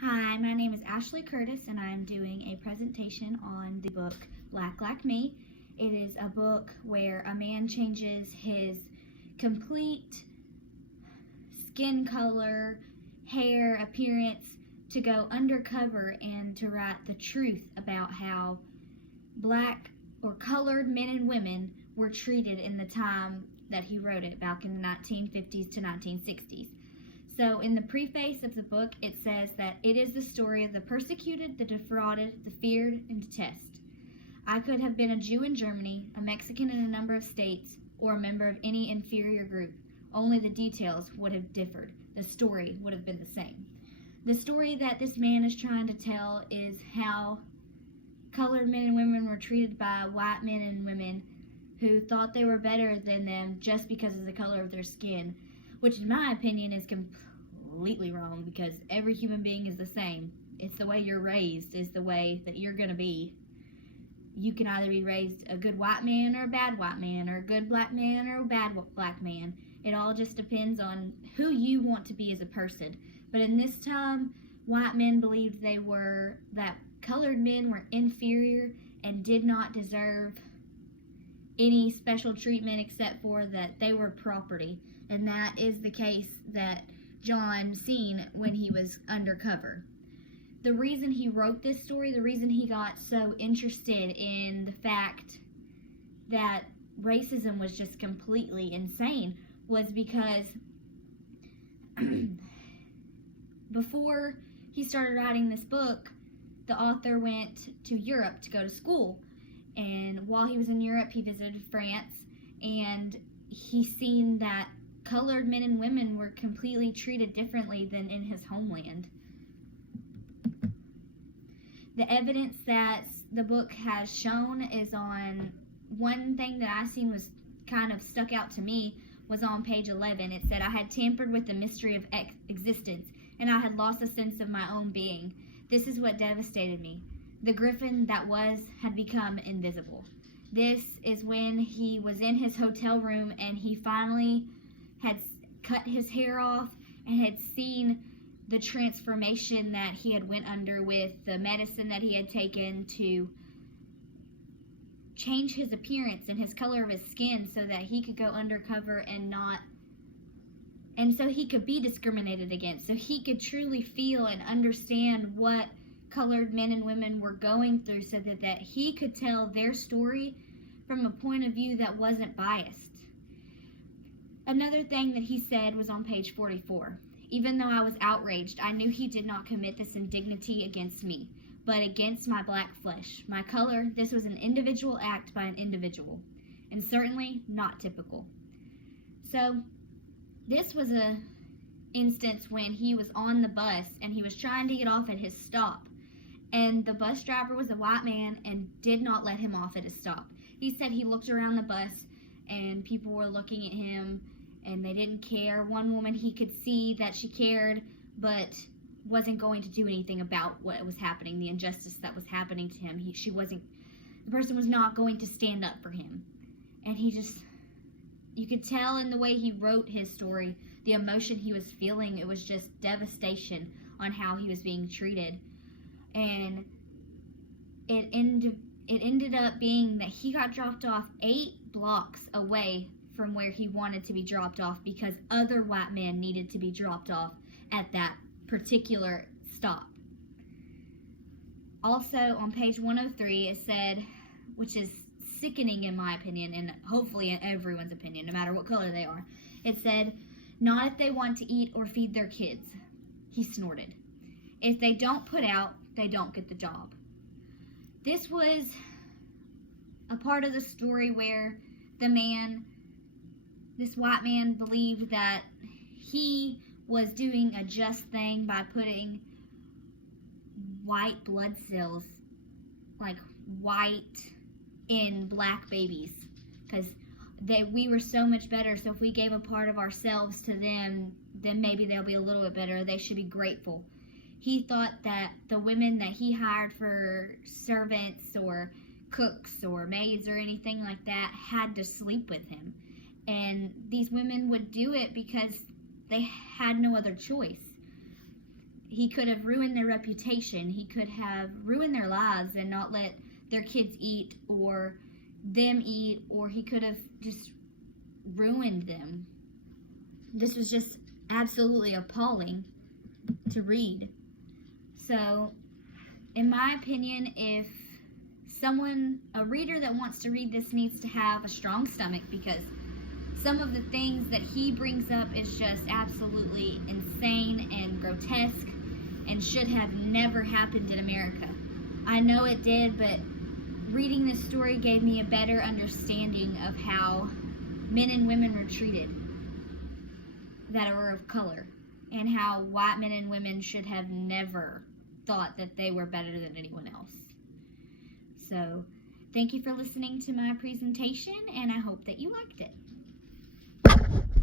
Hi, my name is Ashley Curtis and I am doing a presentation on the book Black Like Me. It is a book where a man changes his complete skin color, hair, appearance to go undercover and to write the truth about how black or colored men and women were treated in the time that he wrote it, back in the 1950s to 1960s. So in the preface of the book, it says that it is the story of the persecuted, the defrauded, the feared, and detested. I could have been a Jew in Germany, a Mexican in a number of states, or a member of any inferior group. Only the details would have differed. The story would have been the same. The story that this man is trying to tell is how colored men and women were treated by white men and women who thought they were better than them just because of the color of their skin, which in my opinion is completely wrong, because every human being is the same. It's the way you're raised is the way that you're going to be. You can either be raised a good white man or a bad white man, or a good black man or a bad black man. It all just depends on who you want to be as a person. But in this time, white men believed that colored men were inferior and did not deserve any special treatment except for that they were property. And that is the case that John seen when he was undercover. The reason he wrote this story, the reason he got so interested in the fact that racism was just completely insane, was because before he started writing this book, the author went to Europe to go to school. And while he was in Europe, he visited France, and he seen that colored men and women were completely treated differently than in his homeland. The evidence that the book has shown is on, one thing that I seen was kind of stuck out to me was on page 11. It said, "I had tampered with the mystery of existence, and I had lost a sense of my own being. This is what devastated me. The griffin that was had become invisible." This is when he was in his hotel room and he finally had cut his hair off and had seen the transformation that he had went under with the medicine that he had taken to change his appearance and his color of his skin so that he could go undercover and so he could be discriminated against, so he could truly feel and understand what colored men and women were going through, so that he could tell their story from a point of view that wasn't biased. Another thing that he said was on page 44. "Even though I was outraged, I knew he did not commit this indignity against me, but against my black flesh. My color, this was an individual act by an individual, and certainly not typical." So this was a instance when he was on the bus and he was trying to get off at his stop, and the bus driver was a white man and did not let him off at his stop. He said he looked around the bus and people were looking at him and they didn't care. One woman, he could see that she cared but wasn't going to do anything about what was happening, the injustice that was happening to him. The person was not going to stand up for him. And you could tell in the way he wrote his story, the emotion he was feeling. It was just devastation on how he was being treated. And it ended up being that he got dropped off 8 blocks away from where he wanted to be dropped off, because other white men needed to be dropped off at that particular stop. Also on page 103 it said, which is sickening in my opinion, and hopefully in everyone's opinion, no matter what color they are, it said, "Not if they want to eat or feed their kids." He snorted. "If they don't put out, they don't get the job." This was a part of the story where this white man believed that he was doing a just thing by putting white blood cells, like white, in black babies, because we were so much better, so if we gave a part of ourselves to them, then maybe they'll be a little bit better. They should be grateful. He thought that the women that he hired for servants or cooks or maids or anything like that had to sleep with him. And these women would do it because they had no other choice. he could have ruined their reputation. He could have ruined their lives and not let their kids eat or them eat, or he could have just ruined them. This was just absolutely appalling to read. So, in my opinion, if a reader that wants to read this needs to have a strong stomach, because some of the things that he brings up is just absolutely insane and grotesque and should have never happened in America. I know it did, but reading this story gave me a better understanding of how men and women were treated that were of color, and how white men and women should have never thought that they were better than anyone else. So, thank you for listening to my presentation, and I hope that you liked it.